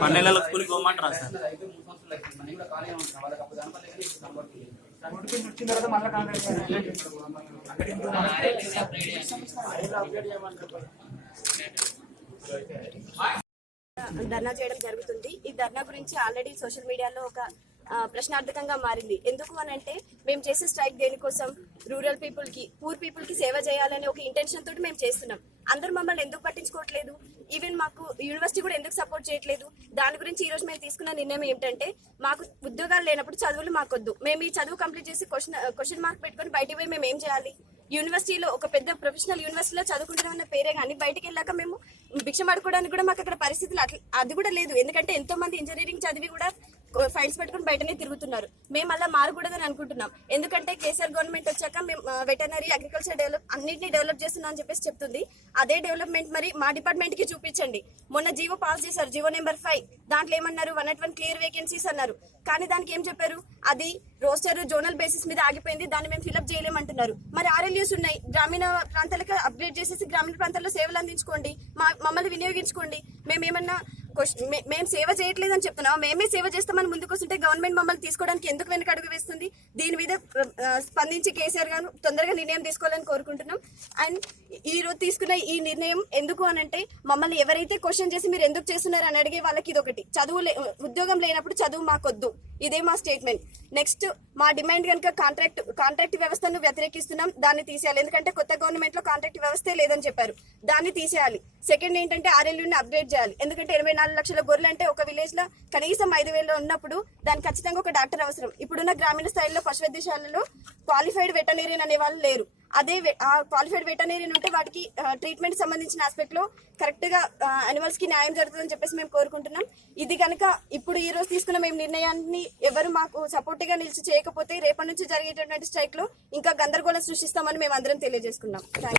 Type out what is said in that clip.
పన్నెండుల స్కూల్కి పోమంటారా సార్? ధర్నా చేయడం జరుగుతుంది. ఈ ధర్నా గురించి ఆల్రెడీ సోషల్ మీడియాలో ఒక ప్రశ్నార్థకంగా మారింది. ఎందుకు అని అంటే మేము చేసే స్ట్రైక్ దేనికోసం, రూరల్ పీపుల్ కి, పూర్ పీపుల్ కి సేవ చేయాలనే ఒక ఇంటెన్షన్ తోటి మేము చేస్తున్నాం. అందరూ మమ్మల్ని ఎందుకు పట్టించుకోవట్లేదు, ఈవెన్ మాకు యూనివర్సిటీ కూడా ఎందుకు సపోర్ట్ చేయట్లేదు? దాని గురించి ఈ రోజు మేము తీసుకున్న నిర్ణయం ఏమిటంటే, మాకు ఉద్యోగాలు లేనప్పుడు చదువులు మాకొద్దు, మేము ఈ చదువు కంప్లీట్ చేసి క్వశ్చన్ మార్క్ పెట్టుకుని బయటికి పోయి మేము ఏం చేయాలి? యూనివర్సిటీలో ఒక పెద్ద ప్రొఫెషనల్ యూనివర్సిటీలో చదువుకుంటున్నామన్న పేరే కానీ బయటకు వెళ్ళాక మేము భిక్ష పడుకోవడానికి కూడా మాకు అక్కడ పరిస్థితులు అది కూడా లేదు. ఎందుకంటే ఎంతో మంది ఇంజనీరింగ్ చదివి కూడా ఫైల్స్ పెట్టుకుని బయటనే తిరుగుతున్నారు. మేము అలా మారకూడదని అనుకుంటున్నాం. ఎందుకంటే కేసీఆర్ గవర్నమెంట్ వచ్చాక మేము వెటర్నరీ, అగ్రికల్చర్ అన్నింటినీ డెవలప్ చేస్తున్నాం అని చెప్పేసి చెప్తుంది. అదే డెవలప్మెంట్ మరి మా డిపార్ట్మెంట్ కి చూపించండి. మొన్న జీవో పాస్ చేశారు, జీవో నెంబర్ 5. దాంట్లో ఏమన్నారు, 101 క్లియర్ వేకెన్సీస్ అన్నారు. కానీ దానికి ఏం చెప్పారు, అది రోస్టర్ జోనల్ బేసిస్ మీద ఆగిపోయింది, దాన్ని మేము ఫిల్అప్ చేయలేమంటున్నారు. మరి RLUs ఉన్నాయి, గ్రామీణ ప్రాంతాలకు అప్గ్రేడ్ చేసేసి గ్రామీణ ప్రాంతాల్లో సేవలు అందించుకోండి, మమ్మల్ని వినియోగించుకోండి. మేమేమన్నా మేము సేవ చేయట్లేదని చెప్తున్నాం, మేమే సేవ చేస్తామని ముందుకు వస్తుంటే గవర్నమెంట్ మమ్మల్ని తీసుకోవడానికి ఎందుకు వెనక అడుగు వేస్తుంది? దీని మీద స్పందించి కేసీఆర్ గారు తొందరగా నిర్ణయం తీసుకోవాలని కోరుకుంటున్నాం. అండ్ ఈ రోజు తీసుకున్న ఈ నిర్ణయం ఎందుకు అనంటే, మమ్మల్ని ఎవరైతే క్వశ్చన్ చేసి మీరు ఎందుకు చేస్తున్నారు అని అడిగే వాళ్ళకి ఇదొకటి. ఉద్యోగం లేనప్పుడు చదువు మాకొద్దు, ఇదే మా స్టేట్మెంట్. నెక్స్ట్ మా డిమాండ్ కనుక కాంట్రాక్ట్ వ్యవస్థను వ్యతిరేకిస్తున్నాం, దాన్ని తీసేయాలి. ఎందుకంటే కొత్త గవర్నమెంట్ లో కాంట్రాక్ట్ వ్యవస్థే లేదని చెప్పారు, దాన్ని తీసేయాలి. సెకండ్ ఏంటంటే RLUని అప్గ్రేడ్ చేయాలి. ఎందుకంటే 24 లక్షల గొర్రెలు అంటే ఒక విలేజ్ లో కనీసం 5,000 ఉన్నప్పుడు దానికి ఖచ్చితంగా ఒక డాక్టర్ అవసరం. ఇప్పుడున్న గ్రామీణ స్థాయిలో పశు వైద్యశాలలో క్వాలిఫైడ్ వెటర్నరీన్ అనే వాళ్ళు లేరు. అదే క్వాలిఫైడ్ వెటర్నరీన్ ఉంటే వాటికి ట్రీట్మెంట్ సంబంధించిన ఆస్పెక్ట్ లో కరెక్ట్ గా అనిమల్స్ కి న్యాయం జరుగుతుందని చెప్పేసి మేము కోరుకుంటున్నాం. ఇది కనుక ఇప్పుడు ఈ రోజు తీసుకున్న మేము నిర్ణయాన్ని ఎవరు మాకు సపోర్ట్ గా నిలిచి చేయకపోతే రేపటి నుంచి జరిగేటటువంటి స్ట్రైక్ లో ఇంకా గందరగోళం సృష్టిస్తామని మేము అందరం తెలియజేసుకున్నాం.